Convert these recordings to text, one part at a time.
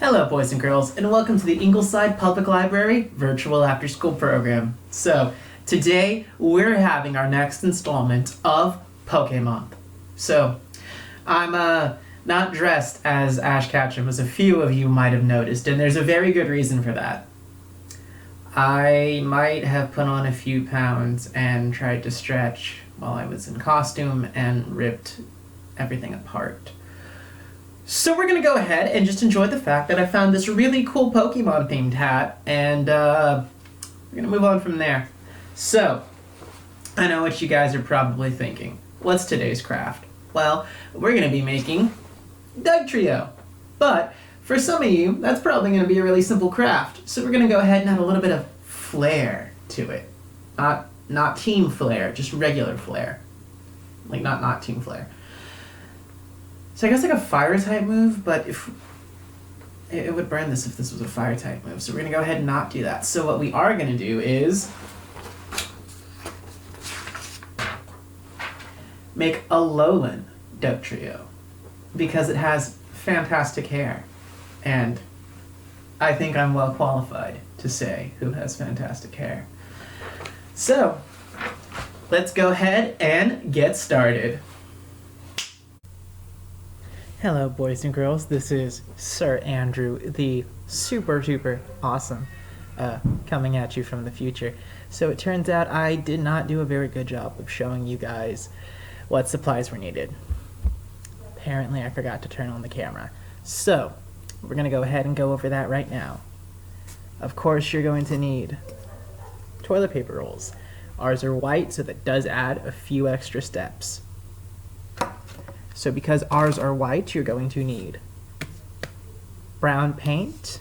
Hello, boys and girls, and welcome to the Ingleside Public Library Virtual After School Program. So, today we're having our next installment of Pokemon. So, I'm not dressed as Ash Ketchum, as a few of you might have noticed, and there's a very good reason for that. I might have put on a few pounds and tried to stretch while I was in costume and ripped everything apart. So we're going to go ahead and just enjoy the fact that I found this really cool Pokemon-themed hat, and we're going to move on from there. So, I know what you guys are probably thinking. What's today's craft? Well, we're going to be making Dugtrio. But for some of you, that's probably going to be a really simple craft. So we're going to go ahead and add a little bit of flair to it. Not team flair, just regular flair. Like, not team flair. So I guess like a fire type move, but if it would burn this if this was a fire type move. So we're gonna go ahead and not do that. So what we are gonna do is make Alolan Dugtrio because it has fantastic hair, and I think I'm well qualified to say who has fantastic hair. So let's go ahead and get started. Hello, boys and girls. This is Sir Andrew, the super awesome, coming at you from the future. So it turns out I did not do a very good job of showing you guys what supplies were needed. Apparently, I forgot to turn on the camera. So we're going to go ahead and go over that right now. Of course, you're going to need toilet paper rolls. Ours are white, so that does add a few extra steps. So because ours are white, you're going to need brown paint.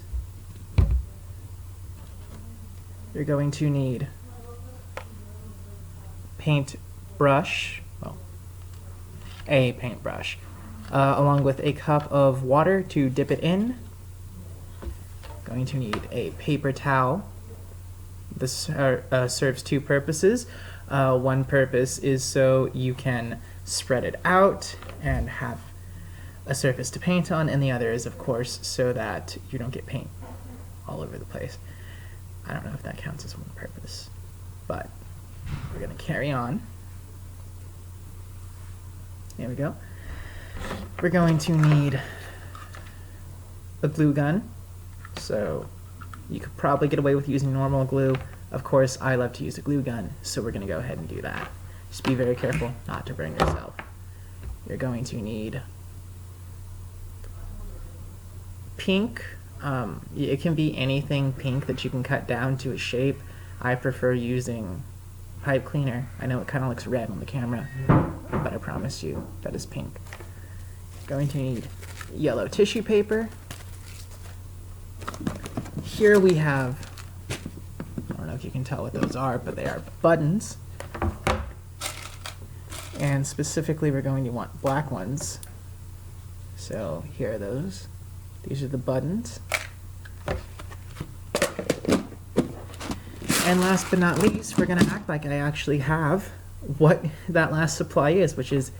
You're going to need paintbrush, well, a paintbrush, along with a cup of water to dip it in. Going to need a paper towel. This serves two purposes. One purpose is so you can spread it out and have a surface to paint on, and the other is, of course, so that you don't get paint all over the place. I don't know if that counts as one purpose, but we're going to carry on. There we go. We're going to need a glue gun, so you could probably get away with using normal glue. Of course, I love to use a glue gun, so we're going to go ahead and do that. Just be very careful not to burn yourself. You're going to need pink. It can be anything pink that you can cut down to a shape. I prefer using pipe cleaner. I know it kind of looks red on the camera, but I promise you that is pink. You're going to need yellow tissue paper. Here we have, I don't know if you can tell what those are, but they are buttons. And specifically, we're going to want black ones. So here are those. These are the buttons. And last but not least, we're going to act like I actually have what that last supply is, which is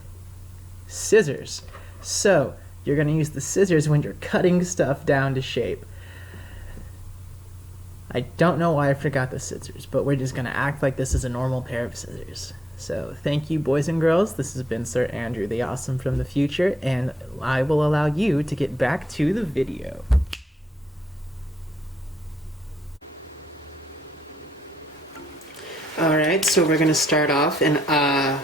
scissors. So you're going to use the scissors when you're cutting stuff down to shape. I don't know why I forgot the scissors, but we're just going to act like this is a normal pair of scissors. So thank you, boys and girls. This has been Sir Andrew the Awesome from the future, and I will allow you to get back to the video. Alright, so we're going to start off, and I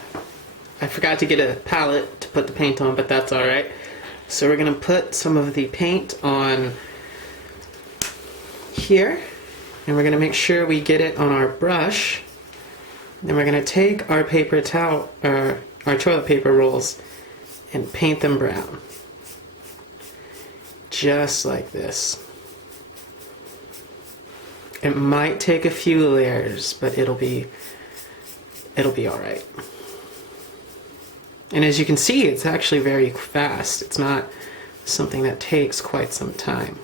forgot to get a palette to put the paint on, but that's alright. So we're going to put some of the paint on here, and we're going to make sure we get it on our brush. Then we're going to take our paper towel, our toilet paper rolls, and paint them brown. Just like this. It might take a few layers, but it'll be alright. And as you can see, it's actually very fast. It's not something that takes quite some time.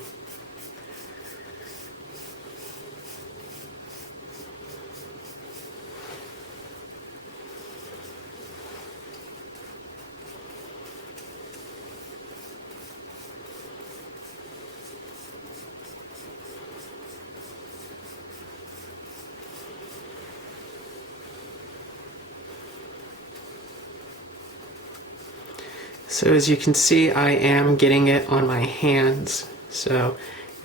So as you can see, I am getting it on my hands. So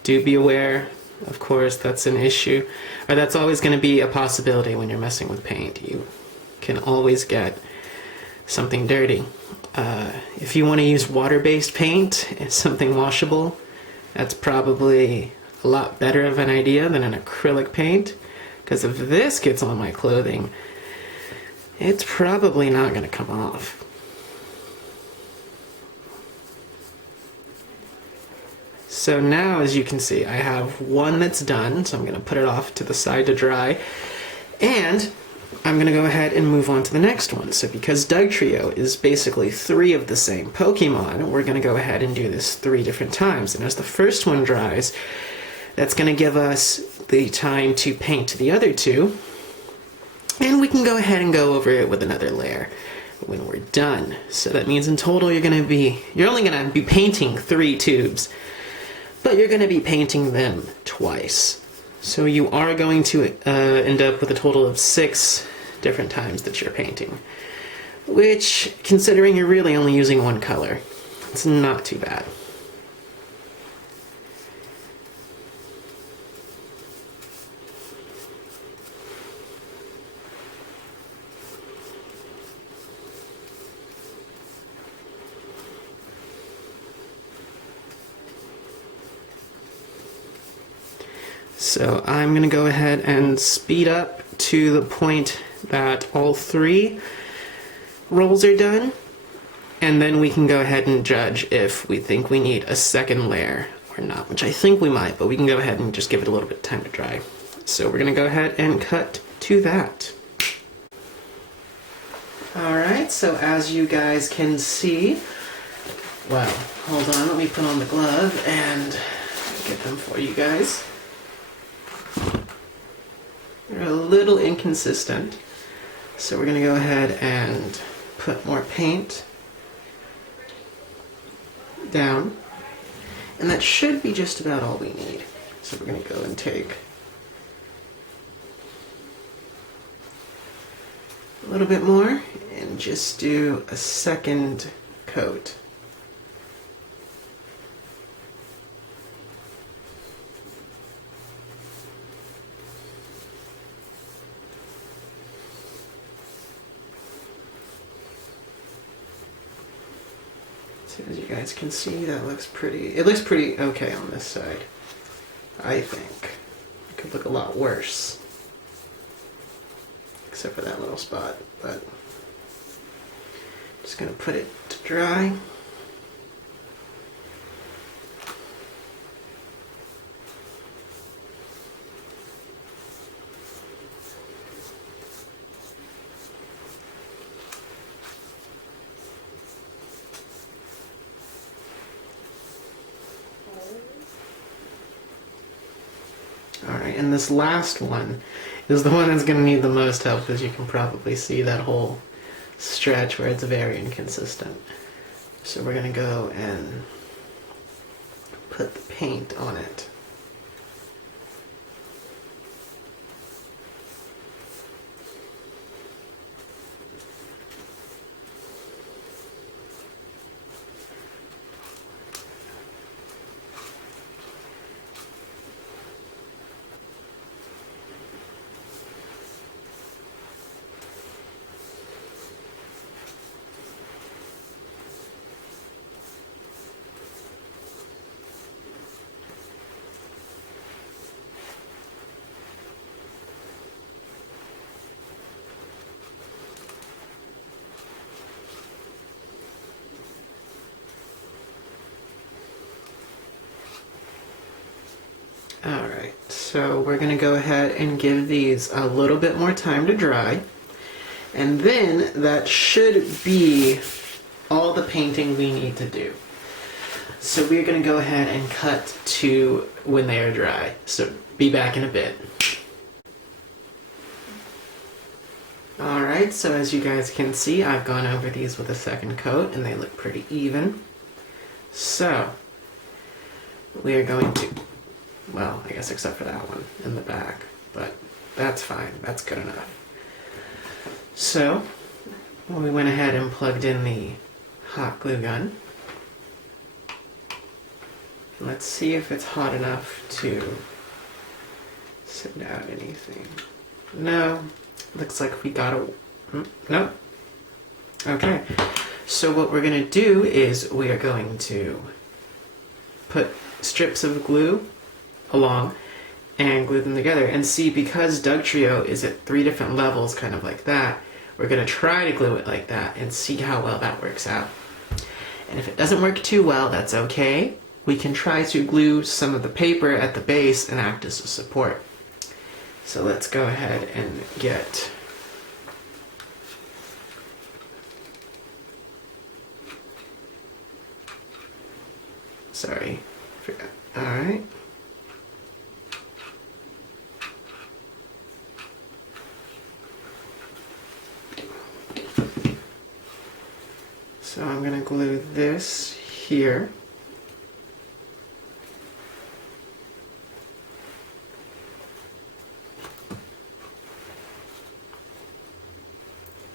do be aware, of course, that's an issue, or that's always going to be a possibility when you're messing with paint. You can always get something dirty. If you want to use water-based paint and something washable, that's probably a lot better of an idea than an acrylic paint, because if this gets on my clothing, it's probably not going to come off. So now, as you can see, I have one that's done, so I'm going to put it off to the side to dry, and I'm going to go ahead and move on to the next one. So because Dugtrio is basically 3 of the same Pokemon, we're going to go ahead and do this 3 different times. And as the first one dries, that's going to give us the time to paint the other 2, and we can go ahead and go over it with another layer when we're done. So that means in total you're only going to be painting 3 tubes, but you're going to be painting them twice. So you are going to end up with a total of 6 different times that you're painting, which, considering you're really only using one color, it's not too bad. So I'm going to go ahead and speed up to the point that all 3 rolls are done, and then we can go ahead and judge if we think we need a second layer or not, which I think we might, but we can go ahead and just give it a little bit of time to dry. So we're going to go ahead and cut to that. Alright, so as you guys can see, well, hold on, let me put on the glove and get them for you guys. They're a little inconsistent, so we're going to go ahead and put more paint down, and that should be just about all we need. So we're going to go and take a little bit more and just do a second coat. As you guys can see, that looks pretty, it looks pretty okay on this side. I think it could look a lot worse, except for that little spot, but just gonna put it to dry. Alright, and this last one is the one that's going to need the most help, because you can probably see that whole stretch where it's very inconsistent. So we're going to go and put the paint on it. Alright, so we're going to go ahead and give these a little bit more time to dry, and then that should be all the painting we need to do. So we're going to go ahead and cut to when they are dry, so be back in a bit. Alright, so as you guys can see, I've gone over these with a second coat, and they look pretty even. So, we are going to, well, I guess except for that one in the back, but that's fine, that's good enough. So, we went ahead and plugged in the hot glue gun. Let's see if it's hot enough to send out anything. No, looks like we got a, no. Okay, so what we're gonna do is we are going to put strips of glue along and glue them together, and see, because Dugtrio is at 3 different levels, kind of like that, we're gonna try to glue it like that and see how well that works out. And if it doesn't work too well, that's okay. We can try to glue some of the paper at the base and act as a support. So let's go ahead and get sorry, forgot. All right. So I'm going to glue this here.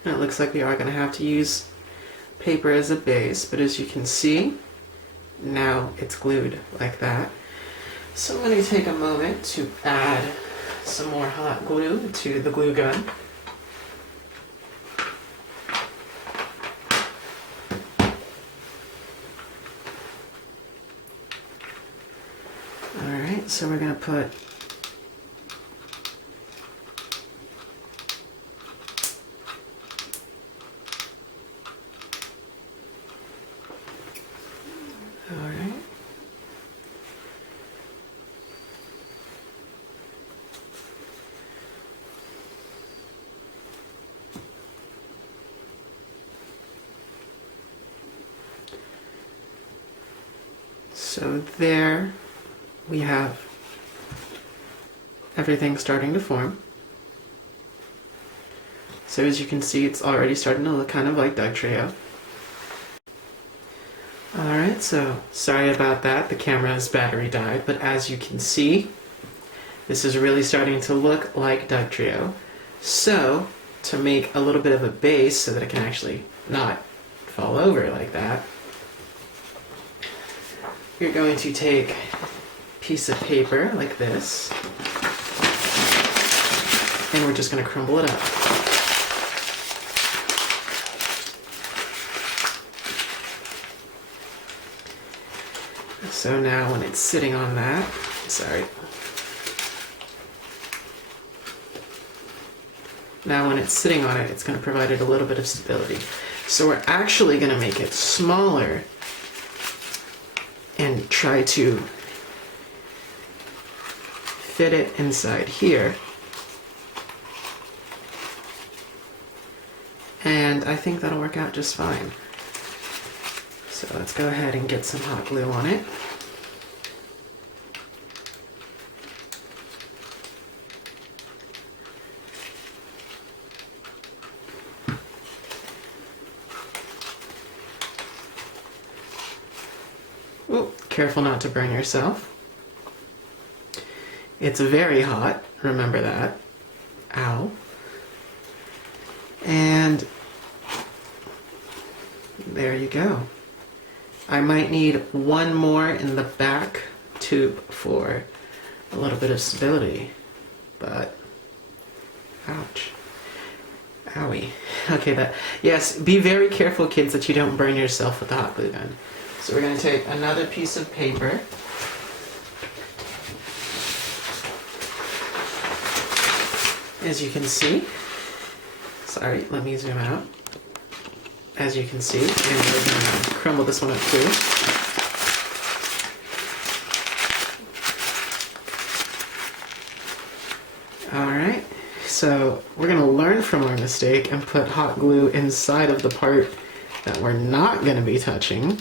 And it looks like we are going to have to use paper as a base, but as you can see, now it's glued like that. So I'm going to take a moment to add some more hot glue to the glue gun. Alright, so we're going to put so there we have everything starting to form. So as you can see, it's already starting to look kind of like Dugtrio. Alright, so sorry about that, the camera's battery died, but as you can see, this is really starting to look like Dugtrio. So, to make a little bit of a base so that it can actually not fall over like that, you're going to take a piece of paper like this, and we're just going to crumble it up. So now when it's sitting on that, now when it's sitting on it, it's going to provide it a little bit of stability. So we're actually going to make it smaller and try to fit it inside here. And I think that'll work out just fine. So let's go ahead and get some hot glue on it. Oh, careful not to burn yourself. It's very hot, remember that. Ow. And there you go. I might need one more in the back tube for a little bit of stability, but ouch. Owie. Okay, yes, be very careful, kids, that you don't burn yourself with the hot glue gun. So we're going to take another piece of paper. As you can see, sorry, let me zoom out. As you can see, and we're going to crumble this one up too. Alright, so we're going to learn from our mistake and put hot glue inside of the part that we're not going to be touching.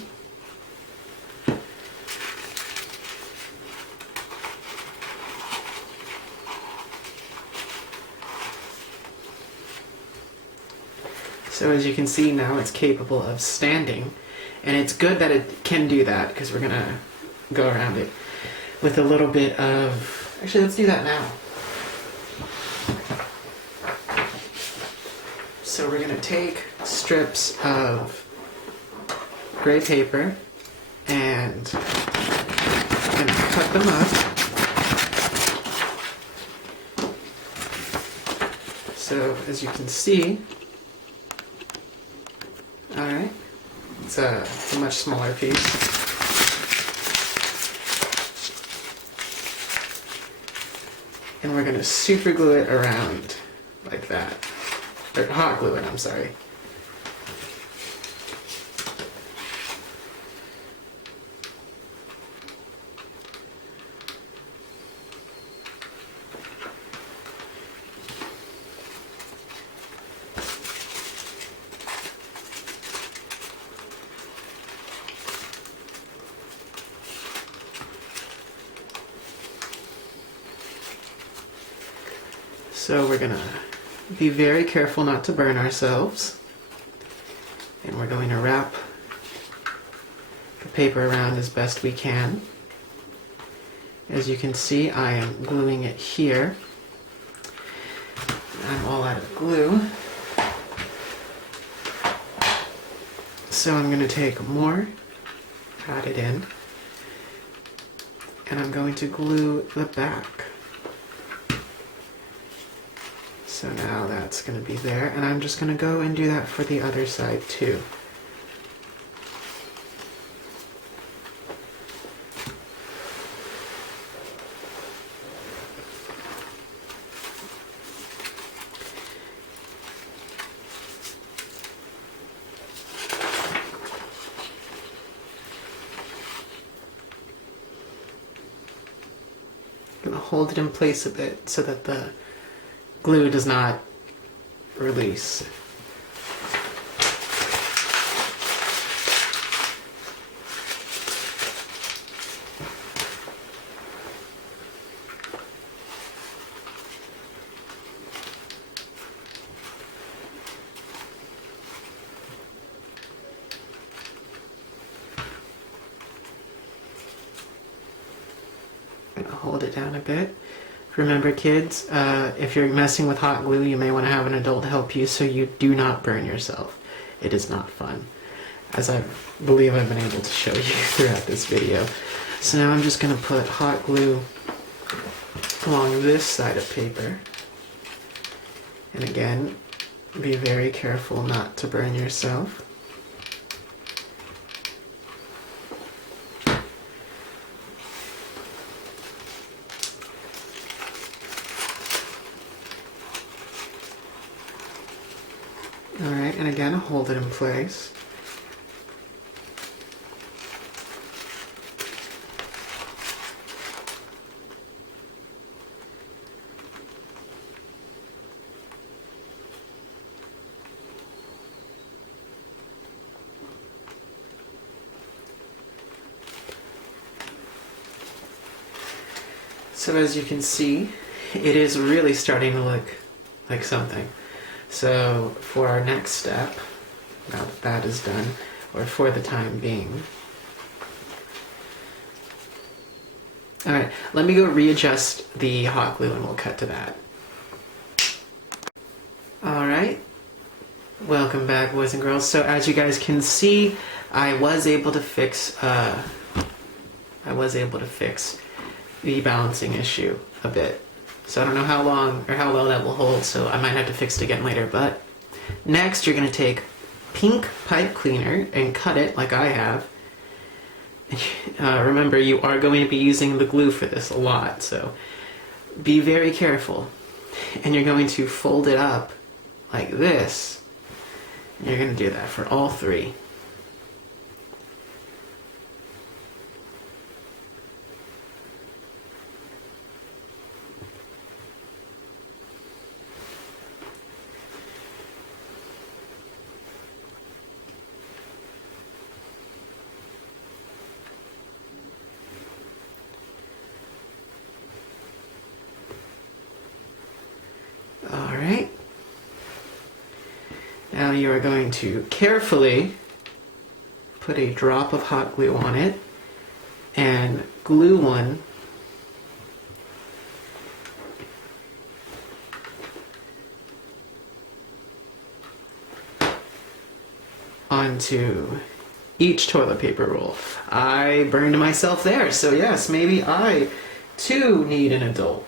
So as you can see now, it's capable of standing, and it's good that it can do that because we're gonna go around it with a little bit of, actually let's do that now. So we're gonna take strips of gray paper and I'm gonna cut them up. So as you can see, alright, it's a much smaller piece. And we're gonna super glue it around like that. Or hot glue it, I'm sorry. So we're gonna be very careful not to burn ourselves. And we're going to wrap the paper around as best we can. As you can see, I am gluing it here. I'm all out of glue. So I'm going to take more, add it in, and I'm going to glue the back. So now that's going to be there, and I'm just going to go and do that for the other side too. I'm going to hold it in place a bit so that the glue does not release. I'm going to hold it down a bit. Remember kids, if you're messing with hot glue, you may want to have an adult help you so you do not burn yourself. It is not fun, as I believe I've been able to show you throughout this video. So now I'm just going to put hot glue along this side of paper. And again, be very careful not to burn yourself. Alright, and again, hold it in place. So as you can see, it is really starting to look like something. So for our next step, now that that is done, or for the time being. Alright, let me go readjust the hot glue and we'll cut to that. Alright, welcome back boys and girls. So as you guys can see, I was able to fix the balancing issue a bit. So I don't know how long or how well that will hold, so I might have to fix it again later. But next you're going to take pink pipe cleaner and cut it like I have. Remember, you are going to be using the glue for this a lot, so be very careful. And you're going to fold it up like this. And you're going to do that for all three. Alright. Now you are going to carefully put a drop of hot glue on it and glue one onto each toilet paper roll. I burned myself there, so yes, maybe I too need an adult.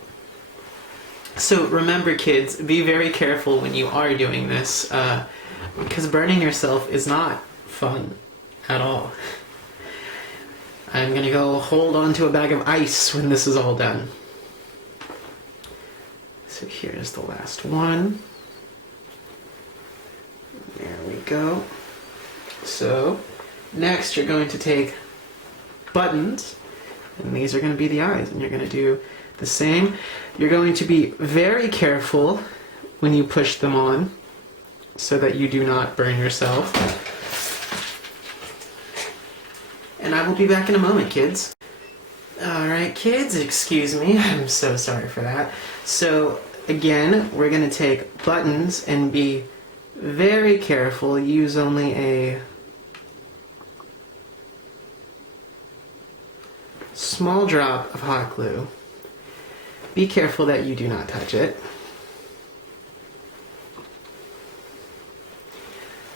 So remember, kids, be very careful when you are doing this, because burning yourself is not fun at all. I'm gonna go hold on to a bag of ice when this is all done. So here's the last one. There we go. So next you're going to take buttons, and these are going to be the eyes, and you're going to do the same. You're going to be very careful when you push them on so that you do not burn yourself. And I will be back in a moment, kids. Alright, kids, excuse me. I'm so sorry for that. So, again, we're going to take buttons and be very careful. Use only a small drop of hot glue. Be careful that you do not touch it.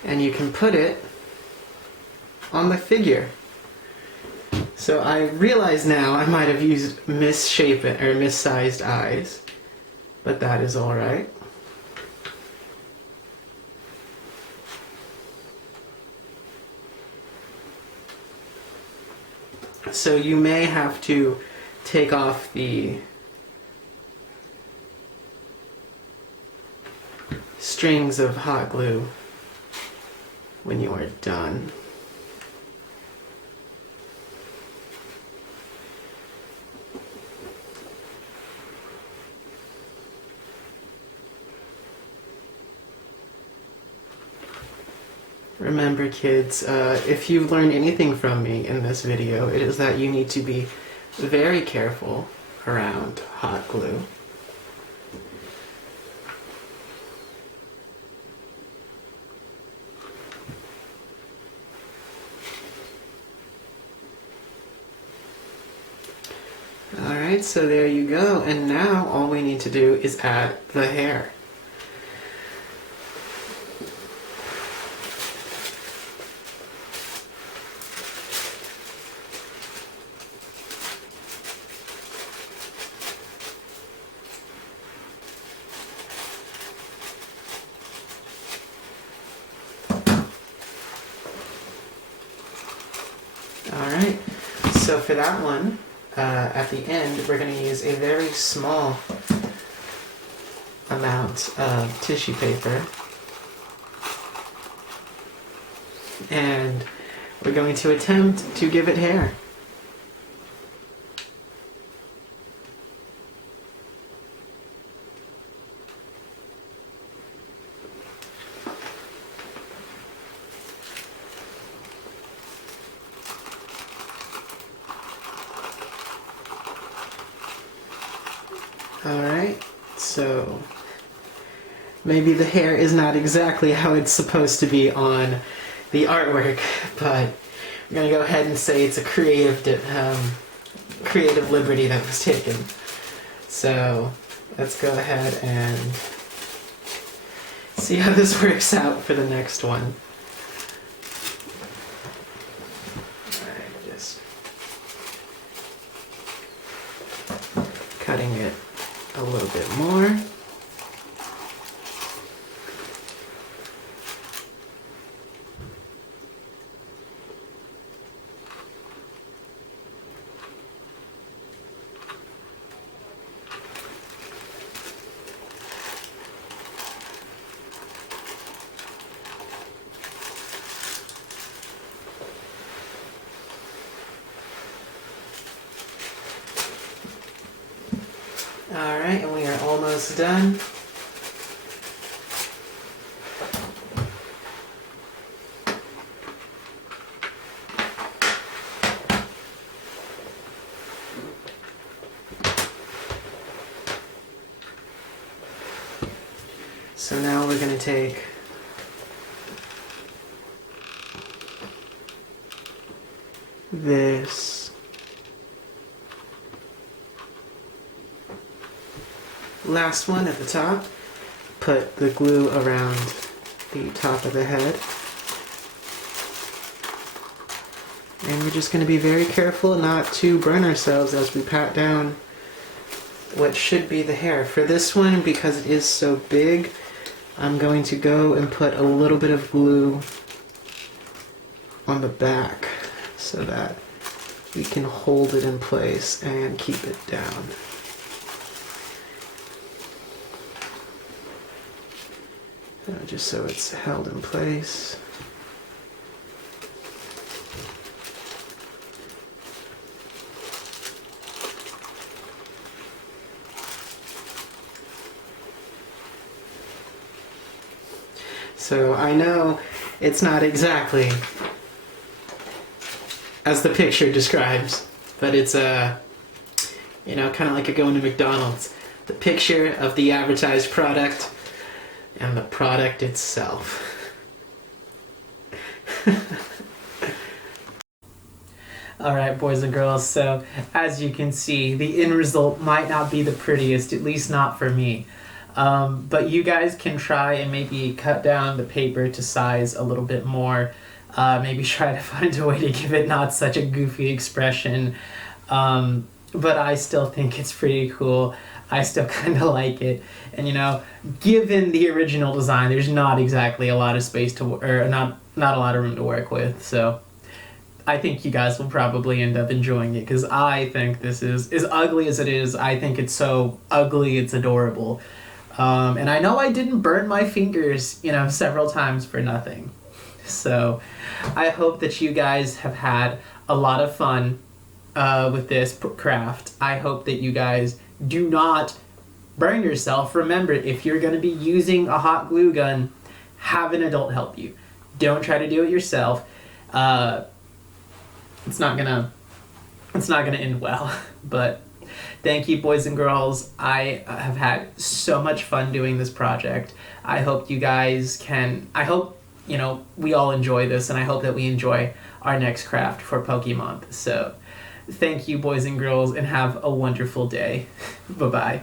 And you can put it on the figure. So I realize now I might have used misshapen or missized eyes, but that is all right. So you may have to take off the strings of hot glue when you are done. Remember, kids, if you've learned anything from me in this video, it is that you need to be very careful around hot glue. Alright, so there you go, and now all we need to do is add the hair. Alright, so for that one, at the end, we're going to use a very small amount of tissue paper. And we're going to attempt to give it hair. Alright, so maybe the hair is not exactly how it's supposed to be on the artwork, but I'm going to go ahead and say it's a creative liberty that was taken. So let's go ahead and see how this works out for the next one. Alright, just cutting it a little bit more. Alright, and we are almost done. So now we're going to take this last one at the top, put the glue around the top of the head, And we're just going to be very careful not to burn ourselves as we pat down what should be the hair. For this one, because it is so big, I'm going to go and put a little bit of glue on the back so that we can hold it in place and keep it down. Just so it's held in place. So I know it's not exactly as the picture describes, but it's kind of like you're going to McDonald's. The picture of the advertised product and the product itself. Alright, boys and girls, so as you can see, the end result might not be the prettiest, at least not for me. But you guys can try and maybe cut down the paper to size a little bit more. Maybe try to find a way to give it not such a goofy expression. But I still think it's pretty cool. I still kind of like it. And given the original design, there's not exactly a lot of space to, or not a lot of room to work with. So I think you guys will probably end up enjoying it, because I think this is, as ugly as it is, I think it's so ugly it's adorable. And I know I didn't burn my fingers, several times for nothing. So I hope that you guys have had a lot of fun with this craft. I hope that you guys do not burn yourself. Remember, if you're going to be using a hot glue gun, have an adult help you. Don't try to do it yourself. It's not gonna end well. But thank you, boys and girls. I have had so much fun doing this project. I hope you guys can, we all enjoy this, and I hope that we enjoy our next craft for Pokemon. So thank you, boys and girls, and have a wonderful day. Bye-bye.